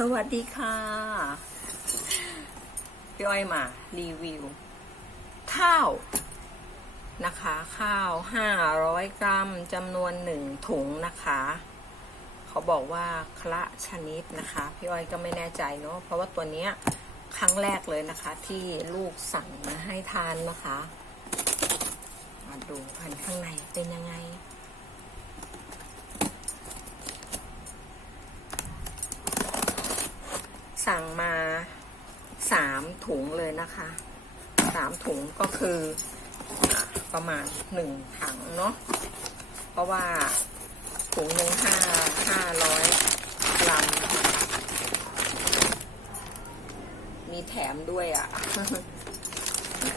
สวัสดีค่ะ พี่อ้อยมา รีวิว ข้าว นะคะ ข้าว500กรัมจำนวนหนึ่งถุงนะคะ เขาบอกว่าคละชนิดนะคะ พี่อ้อยก็ไม่แน่ใจเนาะเพราะว่าตัวเนี้ยครั้งแรกเลยนะคะ ที่ลูกสั่งมาให้ทานนะคะ มาดูพันข้างในเป็นยังไง สั่งมาสามถุงเลยนะคะสามถุงก็คือประมาณหนึ่งถังเนาะเพราะว่าถุงหนึ่งห้าห้าร้อยกรัมมีแถมด้วยอะ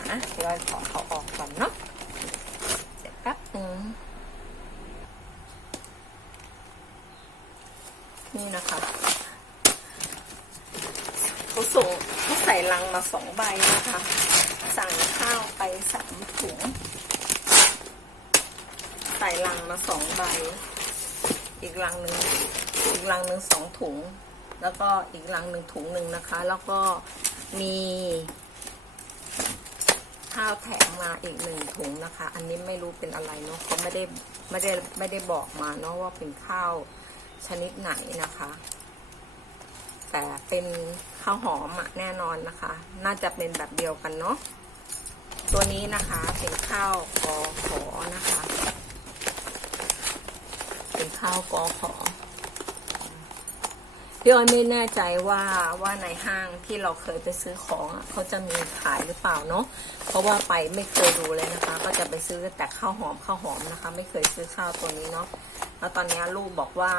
นะเดี๋ยวขอเขาออกก่อนเนาะเดี๋ยวแป๊บนึงนี่นะคะ เขาส่งเขาใส่ลังมาสองใบนะคะ สั่งข้าวไปสามถุง ใส่ลังมาสองใบ อีกลังหนึ่งอีกลังหนึ่งสองถุง แล้วก็อีกลังหนึ่งถุงหนึ่งนะคะ แล้วก็มีข้าวแถมมาอีกหนึ่งถุงนะคะ อันนี้ไม่รู้เป็นอะไรเนาะเขาไม่ได้ไม่ได้ไม่ได้บอกมาเนาะว่าเป็นข้าวชนิดไหนนะคะ แต่เป็น ข้าวหอมอะแน่นอนนะคะ น่าจะเป็นแบบเดียวกันเนาะตัวนี้นะคะเป็นข้าวกอขอนะคะ เป็นข้าวกอขอพี่อ้อยไม่แน่ใจว่าว่าในห้างที่เราเคยไปซื้อของอเขาจะมีขายหรือเปล่าเนาะเพราะว่าไปไม่เคยดูเลยนะคะ ก็จะไปซื้อแต่ข้าวหอมข้าวหอมนะคะ ไม่เคยซื้อข้าวตัวนี้เนาะแล้วตอนนี้ลูกบอกว่า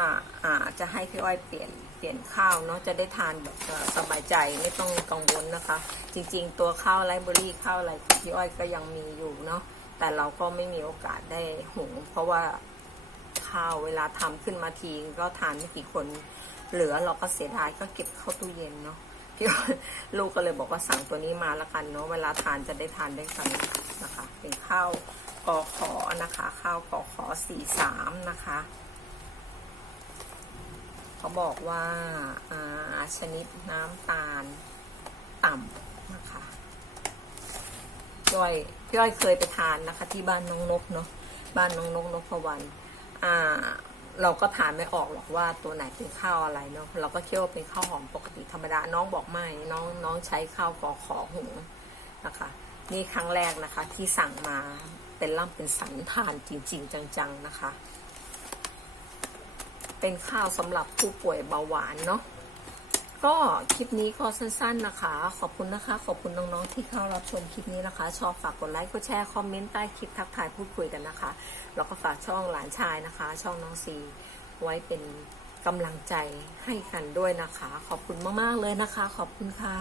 อ่าจะให้พี่อ้อยเปลี่ยน เปลี่ยนข้าวเนาะจะได้ทานแบบสบายใจไม่ต้องกังวลนะคะ จริงๆ ตัวข้าวไรเบอรี่ข้าวอะไรพี่อ้อยก็ยังมีอยู่เนาะแต่เราก็ไม่มีโอกาสได้หุงเพราะว่าข้าวเวลาทำขึ้นมาทีก็ทานไม่กี่คนเหลือเราก็เสียดายก็เก็บเข้าตู้เย็นเนาะพี่ลูกก็เลยบอกว่าสั่งตัวนี้มาละกันเนาะเวลาทานจะได้ทานได้กันนะคะ เป็นข้าวกอขอนะคะ ข้าวกอขอสี่สามนะคะ เขาบอกว่าอาชนิดน้ำตาลต่ำนะคะพี่อ้อยพี่อ้อยเคยไปทานนะคะ ที่บ้านน้องนกเนาะบ้านน้องนกนกพวันอ่าเราก็ทานไม่ออกหรอกว่าตัวไหนเป็นข้าวอะไรเนาะเราก็เคิดว่าเป็นข้าวหอมปกติธรรมดาน้องบอกไม่น้องน้องใช้ข้าวกอขอหุงนะคะ นี่ครั้งแรกนะคะ ที่สั่งมาเป็นล่ำเป็นสันทานจริง ๆ จังๆนะคะ เป็นข้าวสำหรับผู้ป่วยเบาหวานเนาะก็คลิปนี้ก็สั้นๆนะคะ ขอบคุณนะคะ ขอบคุณน้องๆที่เข้ารับชมคลิปนี้นะคะ ชอบฝากกดไลค์กดแชร์คอมเมนต์ใต้คลิปทักทายพูดคุยกันนะคะ แล้วก็ฝากช่องหลานชายนะคะ ช่องน้องซีไว้เป็นกำลังใจให้กันด้วยนะคะ ขอบคุณมากๆเลยนะคะ ขอบคุณค่ะ